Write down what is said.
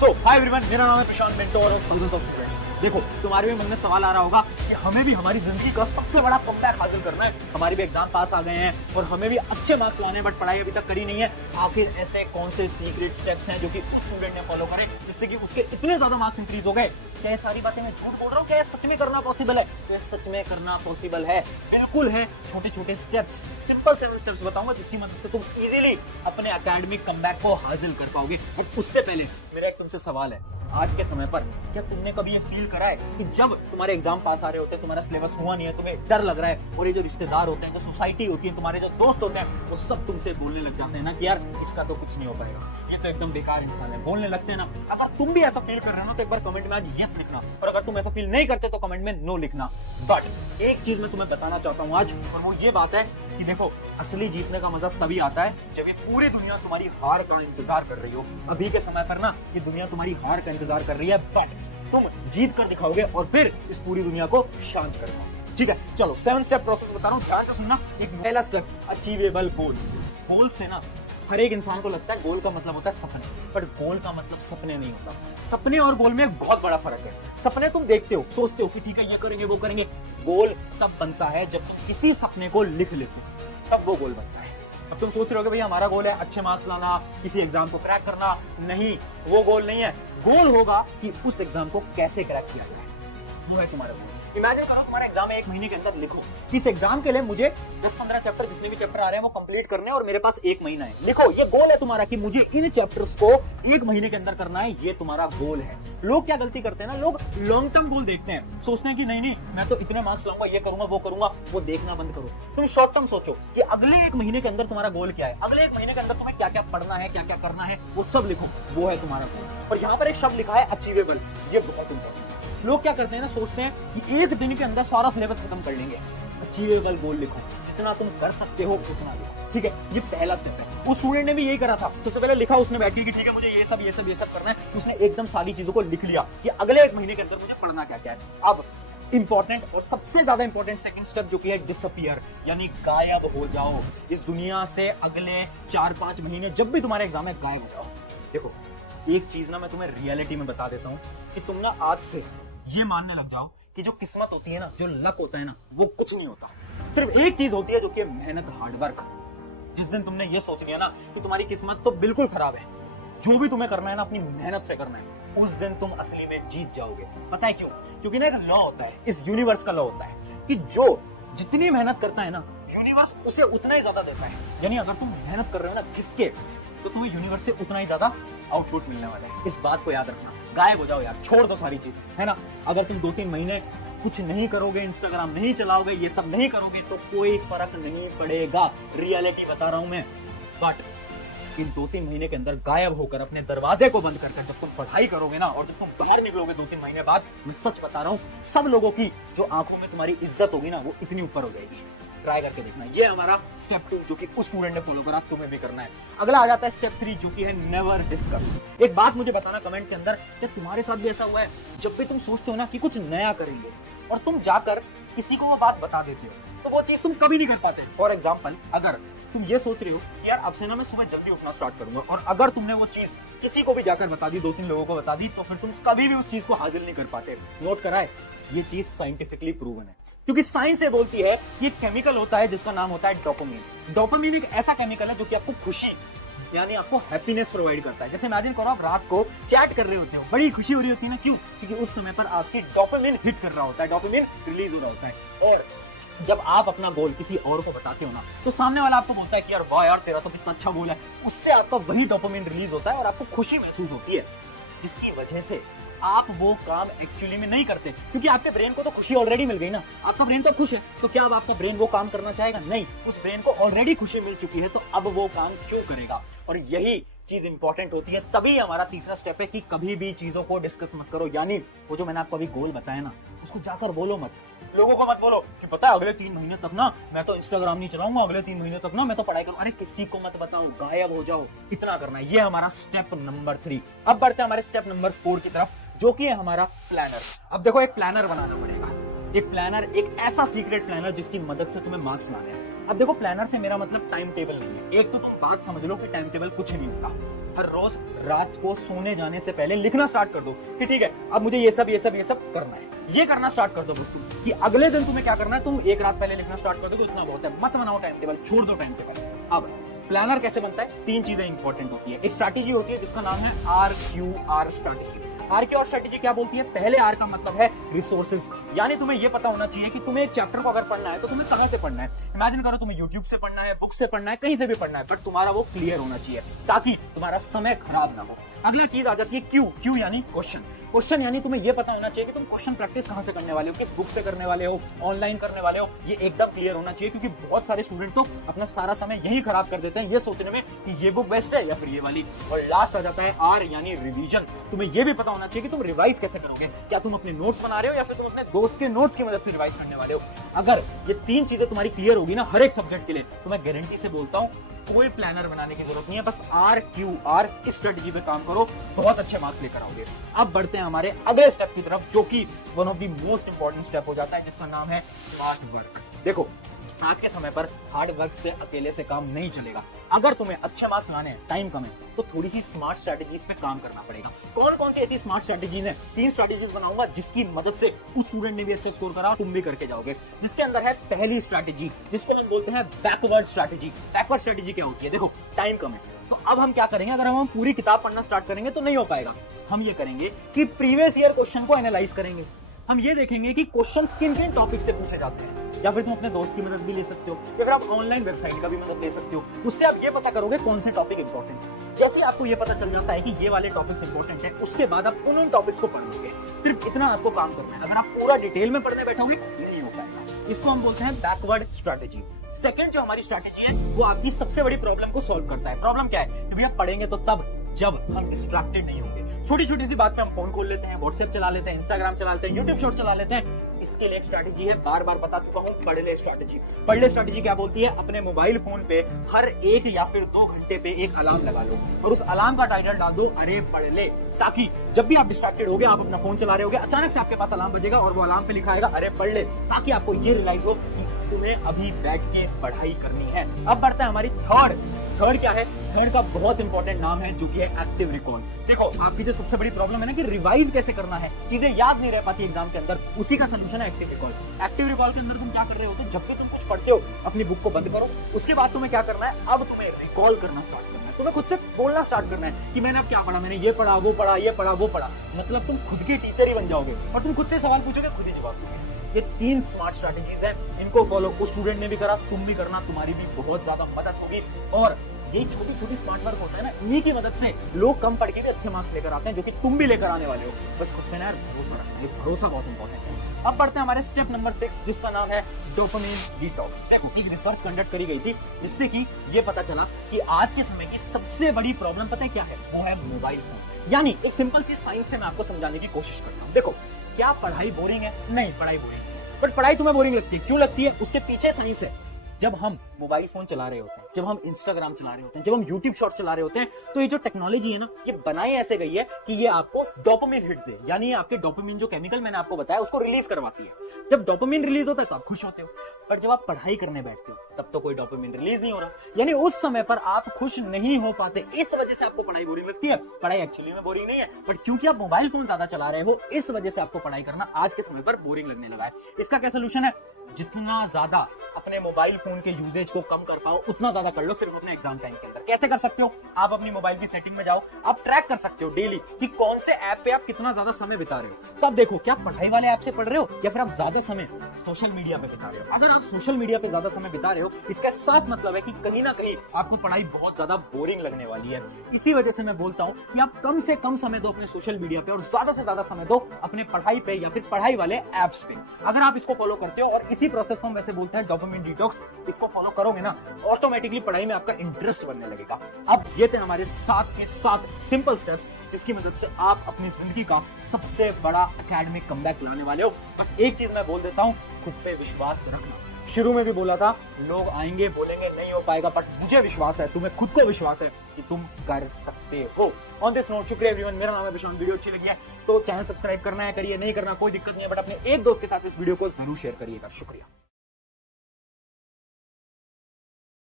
सो hi everyone, मेरा नाम है प्रशांत मिंटो और थाउजेंड्स ऑफ स्टूडेंट्स। देखो, तुम्हारे भी मन में सवाल आ रहा होगा कि हमें भी हमारी जिंदगी का सबसे बड़ा कमबैक हासिल करना है। हमारे भी एग्जाम पास आ गए हैं और हमें भी अच्छे मार्क्स लाने हैं, बट पढ़ाई अभी तक करी नहीं है। आखिर ऐसे कौन से सीक्रेट स्टेप्स हैं जो कि उस स्टूडेंट ने फॉलो करे जिससे कि उसके इतने ज्यादा मार्क्स इंक्रीज हो गए? क्या ये सारी बातें मैं झूठ बोल रहा हूँ? क्या ये सच में करना पॉसिबल है? तो ये सच में करना पॉसिबल है, बिल्कुल है। छोटे छोटे स्टेप्स, सिंपल 7 स्टेप्स बताऊंगा जिसकी मदद से तुम इजीली अपने एकेडमिक कमबैक को हासिल कर पाओगे। बट उससे पहले मेरा एक तुमसे सवाल है, आज के समय पर क्या तुमने कभी ये फील करा है कि जब तुम्हारे एग्जाम पास आ रहे होते हैं, तुम्हारा सिलेबस हुआ नहीं है, तुम्हें डर लग रहा है और ये जो रिश्तेदार होते हैं, जो सोसाइटी होती है, तुम्हारे जो दोस्त होते हैं, वो सब तुमसे बोलने लग जाते हैं ना कि यार इसका तो कुछ नहीं हो पाएगा, ये तो एकदम बेकार इंसान है, बोलने लगते हैं ना। अगर तुम भी ऐसा फील कर रहे हो ना तो एक बार कमेंट में आज यस लिखना, और अगर तुम ऐसा फील नहीं करते तो कमेंट में नो लिखना। बट एक चीज मैं तुम्हें बताना चाहता हूँ आज, और वो ये बात है कि देखो, असली जीतने का मजा तभी आता है जब ये पूरी दुनिया तुम्हारी हार का इंतजार कर रही हो। अभी के समय पर ना ये दुनिया तुम्हारी हार का इंतजार कर रही है, बट तुम जीत कर दिखाओगे और फिर इस पूरी दुनिया को शांत कर पाओगे। ठीक है, चलो 7 स्टेप प्रोसेस बता रहा हूँ, ध्यान से सुनना। एक पहला स्टेप, अचीवेबल गोल्स। गोल्स से ना हर एक इंसान को लगता है गोल का मतलब होता है सपने, बट गोल का मतलब सपने नहीं होता। सपने और गोल में एक बहुत बड़ा फर्क है। सपने तुम देखते हो, सोचते हो कि ठीक है ये करेंगे वो करेंगे। गोल तब बनता है जब तुम किसी सपने को लिख लेते हो, तब वो गोल बनता है। अब तुम सोच रहे हो कि भैया हमारा गोल है अच्छे मार्क्स लाना, किसी एग्जाम को क्रैक करना। नहीं, वो गोल नहीं है। गोल होगा कि उस एग्जाम को कैसे क्रैक किया जाए, वो है तुम्हारा गोल। इमेजिन करो तुम्हारा एग्जाम है, 1 महीने के अंदर लिखो इस एग्जाम के लिए मुझे 10-15 चैप्टर जितने भी चैप्टर आ रहे हैं वो कंप्लीट करने हैं और मेरे पास 1 महीना है। लिखो, ये गोल है तुम्हारा कि मुझे इन चैप्टर्स को 1 महीने के अंदर करना है, ये तुम्हारा गोल है। लोग क्या गलती करते हैं ना, लोग लॉन्ग टर्म गोल देखते हैं, सोचते हैं कि नहीं मैं तो इतने मार्क्स लाऊंगा, ये करूंगा वो करूंगा। वो देखना बंद करो, तुम शॉर्ट टर्म सोचो कि अगले 1 महीने के अंदर तुम्हारा गोल क्या है, अगले 1 महीने के अंदर तुम्हें क्या क्या पढ़ना है, क्या क्या करना है, वो सब लिखो, वो है तुम्हारा गोल। और यहाँ पर एक शब्द लिखा है अचीवेबल, ये बहुत इंपॉर्टेंट। लोग क्या करते हैं ना, सोचते हैं कि 1 दिन के अंदर सारा सिलेबस खत्म कर लेंगे। अचीवेबल गोल लिखो, जितना तुम कर सकते हो उतना लिखो। ठीक है, ये पहला स्टेप है। उस स्टूडेंट ने भी यही करा था। सबसे पहले लिखा उसने बैठ के कि ठीक है मुझे ये सब करना है। उसने एकदम सारी चीजों को लिख लिया कि अगले 1 महीने के अंदर मुझे पढ़ना क्या क्या है। अब इंपॉर्टेंट और सबसे ज्यादा इंपॉर्टेंट सेकंड स्टेप जो कि है डिसअपियर, यानी गायब हो जाओ इस दुनिया से। अगले 4-5 महीने जब भी तुम्हारे एग्जाम है, गायब हो जाओ। देखो, एक चीज ना मैं तुम्हें रियलिटी में बता देता हूँ कि तुम ना आज से ये मानने लग जाओ कि जो किस्मत होती है ना, जो लक होता है ना, वो कुछ नहीं होता। सिर्फ एक चीज होती है जो कि मेहनत, हार्डवर्क। जिस दिन तुमने ये सोच लिया ना कि तुम्हारी किस्मत तो बिल्कुल खराब है, जो भी तुम्हें करना है ना अपनी मेहनत से करना है, उस दिन तुम असली में जीत जाओगे। पता है क्यों? क्योंकि ना एक लॉ होता है, इस यूनिवर्स का लॉ होता है कि जो जितनी मेहनत करता है ना, यूनिवर्स उसे उतना ही ज्यादा देता है। यानी अगर तुम मेहनत कर रहे हो ना घिस के, तो तुम्हें यूनिवर्स से उतना ही ज्यादा आउटपुट मिलने वाला है। इस बात को याद रखना। गायब हो जाओ यार, छोड़ दो सारी चीज, है ना। अगर तुम 2-3 महीने कुछ नहीं करोगे, इंस्टाग्राम नहीं चलाओगे, ये सब नहीं करोगे, तो कोई फर्क नहीं पड़ेगा। रियलिटी बता रहा हूं मैं। बट इन 2-3 महीने के अंदर गायब होकर अपने दरवाजे को बंद करके जब तुम पढ़ाई करोगे ना, और जब तुम बाहर निकलोगे 2-3 महीने बाद, मैं सच बता रहा हूं, सब लोगों की जो आंखों में तुम्हारी इज्जत होगी ना, वो इतनी ऊपर हो जाएगी। ट्राई करके देखना। ये हमारा स्टेप 2 जो कि उस स्टूडेंट ने फॉलो करा, तुम्हें भी करना है। अगला आ जाता है स्टेप 3 जो कि है नेवर डिस्कस। एक बात मुझे बताना कमेंट के अंदर कि तुम्हारे साथ भी ऐसा हुआ है, जब भी तुम सोचते हो ना कि कुछ नया करेंगे और तुम जाकर किसी को वो बात बता देते हो, तो वो चीज तुम कभी नहीं कर पाते। फॉर एग्जाम्पल, अगर तुम ये सोच रहे हो कि यार अब से ना मैं सुबह जल्दी उठना स्टार्ट करूंगा, और अगर तुमने वो चीज किसी को भी जाकर बता दी, 2-3 लोगों को बता दी, तो फिर तुम कभी भी उस चीज को हासिल नहीं कर पाते। नोट करा है, ये चीज साइंटिफिकली प्रूवन है, क्योंकि साइंस ये बोलती है कि एक केमिकल होता है जिसका नाम होता है डोपामिन। डोपामिन एक ऐसा केमिकल है जो कि आपको खुशी, यानी आपको हैप्पीनेस प्रोवाइड करता है। जैसे इमेजिन करो आप रात को चैट कर रहे होते हो, बड़ी खुशी हो रही होती है ना, क्यों? क्योंकि उस समय पर आपकी डोपामिन हिट कर रहा होता है, डोपामिन रिलीज हो रहा होता है। और जब आप अपना गोल किसी और को बताते हो ना, तो सामने वाला आपको बोलता है कि यार वाह यार तेरा तो कितना अच्छा गोल है। उससे आपका वही डोपामिन रिलीज होता है और आपको खुशी महसूस होती है, जिसकी वजह से आप वो काम एक्चुअली में नहीं करते, क्योंकि आपके ब्रेन को तो खुशी ऑलरेडी मिल गई ना। आपका ब्रेन तो खुश है, तो क्या अब आपका ब्रेन वो काम करना चाहेगा? नहीं, उस ब्रेन को ऑलरेडी खुशी मिल चुकी है, तो अब वो काम क्यों करेगा? और यही चीज इंपॉर्टेंट होती है। तभी हमारा तीसरा स्टेप है कि कभी भी चीजों को डिस्कस मत करो। यानी वो जो मैंने आपको अभी गोल बताया ना, उसको जाकर बोलो मत, लोगों को मत बोलो कि पता है अगले 3 महीने तक ना मैं तो इंस्टाग्राम नहीं चलाऊंगा, अगले 3 महीने तक ना मैं तो पढ़ाई करूंगा। अरे किसी को मत बताओ, गायब हो जाओ, इतना करना है। ये हमारा स्टेप नंबर 3। अब बढ़ते हैं हमारे स्टेप नंबर 4 की तरफ, जो कि है हमारा प्लानर। अब देखो, एक प्लानर बनाना पड़ेगा। एक प्लानर, एक ऐसा सीक्रेट प्लानर जिसकी मदद से तुम्हें मार्क्स लाने हैं। अब देखो प्लानर से मेरा मतलब टाइम टेबल नहीं है। एक तो तुम बात समझ लो कि टाइम टेबल कुछ नहीं होता। हर रोज रात को सोने जाने से पहले लिखना स्टार्ट कर दो कि ठीक है अब मुझे ये सब करना है। ये करना स्टार्ट कर दो दोस्तों कि अगले दिन तुम्हें क्या करना है। तुम एक रात पहले लिखना स्टार्ट कर दो, इतना बहुत है। मत बनाओ टाइम टेबल, छोड़ दो टाइम टेबल। अब प्लानर कैसे बनता है? 3 चीजें इंपॉर्टेंट होती है। एक स्ट्रैटेजी होती है जिसका नाम है RQR स्ट्रैटेजी। RQR स्ट्रैटेजी क्या बोलती है? पहले R का मतलब है रिसोर्सेज, यानी तुम्हें ये पता होना चाहिए कि तुम्हें एक चैप्टर को अगर पढ़ना है तो तुम्हें कहां से पढ़ना है। इमेजिन करो तुम्हें YouTube से पढ़ना है, बुक से पढ़ना है, कहीं से भी पढ़ना है, बट तुम्हारा वो क्लियर होना चाहिए ताकि तुम्हारा समय खराब ना हो। अगला चीज आ जाती है क्यू यानी क्वेश्चन यानी तुम्हें ये पता होना चाहिए कि तुम क्वेश्चन प्रैक्टिस कहां से करने वाले हो, किस बुक से करने वाले हो, ऑनलाइन करने वाले हो। ये एकदम क्लियर होना चाहिए क्योंकि बहुत सारे स्टूडेंट तो अपना सारा समय यही खराब कर देते हैं ये सोचने में कि ये बुक बेस्ट है या फिर ये वाली। और लास्ट आ जाता है R यानी रिवीजन। तुम्हें ये भी पता होना चाहिए कि तुम रिवाइज कैसे करोगे। क्या तुम अपने नोट्स बना रहे हो या फिर तुम अपने दोस्त के नोट्स की मदद से रिवाइज करने वाले हो। अगर ये 3 चीजें तुम्हारी क्लियर होगी ना हर एक सब्जेक्ट के लिए, तो मैं गारंटी से बोलता हूं कोई प्लानर बनाने की जरूरत नहीं है। बस RQR इस स्ट्रेटजी पे काम करो, बहुत अच्छे मार्क्स लेकर आओगे। अब बढ़ते हैं हमारे अगले स्टेप की तरफ, जो कि one of the most important step हो जाता है, जिसका नाम है स्मार्ट वर्क। देखो आज के समय पर हार्ड वर्क से अकेले से काम नहीं चलेगा। अगर तुम्हें अच्छे मार्क्स लाने हैं, टाइम कम है, तो थोड़ी सी स्मार्ट स्ट्रेटजीज पे काम करना पड़ेगा। कौन कौन सी ऐसी स्मार्ट स्ट्रेटजीज हैं? 3 स्ट्रेटजीज बनाऊंगा जिसकी मदद से उस स्टूडेंट ने भी अच्छा स्कोर करा, तुम भी करके जाओगे। जिसके अंदर है पहली स्ट्रेटजी, जिसको हम बोलते हैं बैकवर्ड स्ट्रेटजी। बैकवर्ड स्ट्रेटजी क्या होती है? देखो टाइम कम है, तो अब हम क्या करेंगे? अगर हम पूरी किताब पढ़ना स्टार्ट करेंगे तो नहीं हो पाएगा। हम ये करेंगे कि प्रीवियस ईयर क्वेश्चन को एनालाइज करेंगे। हम ये देखेंगे कि क्वेश्चन किन किन टॉपिक से पूछे जाते हैं, या फिर तुम अपने दोस्त की मदद भी ले सकते हो, या फिर आप ऑनलाइन वेबसाइट का भी मदद ले सकते हो। उससे आप ये पता करोगे कौन से टॉपिक इंपॉर्टेंट है। जैसे आपको ये पता चल जाता है कि ये वाले टॉपिक्स इंपॉर्टेंट है, उसके बाद आप उन टॉपिक्स को पढ़ोगे। सिर्फ इतना आपको काम करना है। अगर आप पूरा डिटेल में पढ़ने बैठोगे नहीं हो पाएगा। इसको हम बोलते हैं बैकवर्ड स्ट्रैटेजी। सेकंड जो हमारी स्ट्रैटेजी है वो आपकी सबसे बड़ी प्रॉब्लम को सॉल्व करता है। प्रॉब्लम क्या है? कि भैया पढ़ेंगे तो तब जब हम डिस्ट्रैक्टेड नहीं होंगे। छोटी छोटी सी बात पे हम फोन खोल लेते हैं, व्हाट्सएप चला लेते हैं, इंस्टाग्राम चला लेते हैं, यूट्यूब शॉर्ट चला लेते हैं। इसके लिए एक स्ट्रैटेजी है, बार बार बता चुका हूं, पढ़ ले स्ट्रैटेजी। पढ़ ले स्ट्रैटेजी क्या बोलती है? अपने मोबाइल फोन पे हर 1 या फिर 2 घंटे पे एक अलार्म लगा लो और उस अलार्म का टाइटल डाल दो अरे पढ़ ले, ताकि जब भी आप डिस्ट्रैक्टेड होगे, आप अपना फोन चला रहे होगे, अचानक से आपके पास अलार्म बजेगा और वो अलार्म पे लिखा आएगा अरे पढ़ ले, ताकि आपको ये रियलाइज हो कि तुम्हें अभी बैठ के पढ़ाई करनी है। अब बढ़ता है हमारी थर्ड क्या है? थर्ड का बहुत इंपॉर्टेंट नाम है जो कि है एक्टिव रिकॉल। देखो आपकी जो सबसे बड़ी प्रॉब्लम है ना कि रिवाइज कैसे करना है, चीजें याद नहीं रह पाती एग्जाम के अंदर, उसी का सोल्यूशन है एक्टिव रिकॉल। एक्टिव रिकॉल के अंदर तुम क्या कर रहे हो? तो जब भी तुम कुछ पढ़ते हो अपनी बुक को बंद करो, उसके बाद तुम्हें क्या करना है? अब तुम्हें रिकॉल करना स्टार्ट करना है। तुम्हें खुद से बोलना स्टार्ट करना है कि मैंने अब क्या पढ़ा, मैंने ये पढ़ा, वो पढ़ा, ये पढ़ा, वो पढ़ा। मतलब तुम खुद के टीचर ही बन जाओगे और तुम खुद से सवाल पूछोगे, खुद ही जवाब दोगे। ये 3 स्मार्ट स्ट्रैटेजीज हैं, इनको फॉलो उस स्टूडेंट ने भी करा, तुम भी करना, तुम्हारी भी बहुत ज्यादा मदद होगी। और ये छोटी छोटी स्मार्ट वर्क होता है ना, इन्हीं की मदद से लोग कम पढ़ के भी अच्छे मार्क्स लेकर आते हैं, जो कि तुम भी लेकर आने वाले हो। बस खुद पे ना यार भरोसा रखना, ये भरोसा बहुत इंपॉर्टेंट है। अब बढ़ते हैं हमारे स्टेप नंबर 6, जिसका नाम है डोपामिन डिटॉक्स। देखो एक रिसर्च कंडक्ट करी गई थी जिससे कि ये पता चला कि आज के समय की सबसे बड़ी प्रॉब्लम पता है क्या है? वो है मोबाइल फोन। यानी एक सिंपल सी साइंस से मैं आपको समझाने की कोशिश करता हूँ। देखो क्या पढ़ाई बोरिंग है? नहीं, पढ़ाई बोरिंग है, बट पढ़ाई तुम्हें बोरिंग लगती है। क्यों लगती है? उसके पीछे साइंस है। जब हम मोबाइल फोन चला रहे होते हैं, जब हम इंस्टाग्राम चला रहे होते हैं, जब हम यूट्यूब शॉर्ट चला रहे होते हैं, तो ये जो टेक्नोलॉजी है ना, ये बनाई ऐसे गई है कि ये आपको डोपामिन हिट दे, यानी ये आपके डोपामिन जो केमिकल मैंने आपको बताया उसको रिलीज करवाती है। जब डोपामिन रिलीज होता है तो आप खुश होते हो, पर जब आप पढ़ाई करने बैठते हो तब तो कोई डोपामिन रिलीज नहीं हो रहा, यानी उस समय पर आप खुश नहीं हो पाते। इस वजह से आपको पढ़ाई बोरिंग लगती है। पढ़ाई एक्चुअली में बोरिंग नहीं है, बट क्योंकि आप मोबाइल फोन ज्यादा चला रहे हो, इस वजह से आपको पढ़ाई करना आज के समय पर बोरिंग लगने लगा है। इसका क्या सोल्यूशन है? जितना ज्यादा अपने मोबाइल फोन के यूजेज को कम कर पाओ उतना ज्यादा कर लो, सिर्फ अपने एग्जाम टाइम के अंदर। कैसे कर सकते हो? आप अपनी मोबाइल की सेटिंग में जाओ, आप ट्रैक कर सकते हो डेली कि कौन से ऐप पे आप कितना ज्यादा समय बिता रहे हो। तब देखो क्या पढ़ाई वाले ऐप से पढ़ रहे हो या फिर आप ज्यादा समय सोशल मीडिया पे बिता रहे हो। अगर आप सोशल मीडिया पे ज्यादा समय बिता रहे हो, इसका साफ मतलब है कि कहीं ना कहीं आपको पढ़ाई बहुत ज्यादा बोरिंग लगने वाली है। इसी वजह से मैं बोलता हूं कि आप कम से कम समय दो अपने सोशल मीडिया पे और ज्यादा से ज्यादा समय दो अपने पढ़ाई पे या फिर पढ़ाई वाले ऐप्स पे। अगर आप इसको फॉलो करते हो, और इसी प्रोसेस को हम वैसे बोलते हैं डोपामिन डिटॉक्स, इसको फॉलो करोगे ना, ऑटोमेटिकली पढ़ाई में आपका इंटरेस्ट बनने लगेगा। अब ये थे हमारे 7 के 7 सिंपल स्टेप्स जिसकी मदद से आप अपनी जिंदगी का सबसे बड़ा एकेडमिक कमबैक लाने वाले हो। बस एक चीज मैं बोल देता हूं, खुद पे विश्वास रखना। शुरू में भी बोला था लोग आएंगे बोलेंगे नहीं हो पाएगा, बट मुझे विश्वास है, तुम्हें खुद को विश्वास है कि तुम कर सकते हो। ऑन दिस नोट, शुक्रिया एवरीवन। मेरा नाम है प्रशांत। वीडियो अच्छी लगी है तो चैनल सब्सक्राइब करना है, करिए, नहीं करना कोई दिक्कत नहीं है, बट अपने एक दोस्त के साथ इस वीडियो को जरूर शेयर करिएगा। शुक्रिया।